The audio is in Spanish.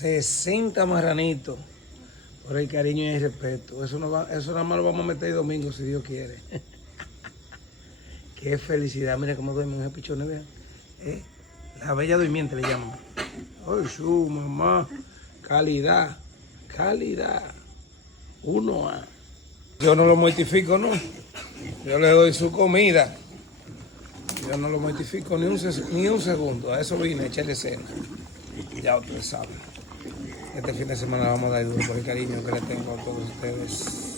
60 marranitos por el cariño y el respeto. Eso nada más lo vamos a meter el domingo si Dios quiere. Qué felicidad. Mira cómo duermen esos pichones, vean. La bella durmiente le llaman. Ay, su mamá. Calidad. Calidad. 1A. Yo no lo mortifico, ¿no? Yo le doy su comida. Yo no lo mortifico ni un segundo. A eso vine a echarle cena. Ya ustedes saben. Este fin de semana vamos a dar duro por el cariño que le tengo a todos ustedes.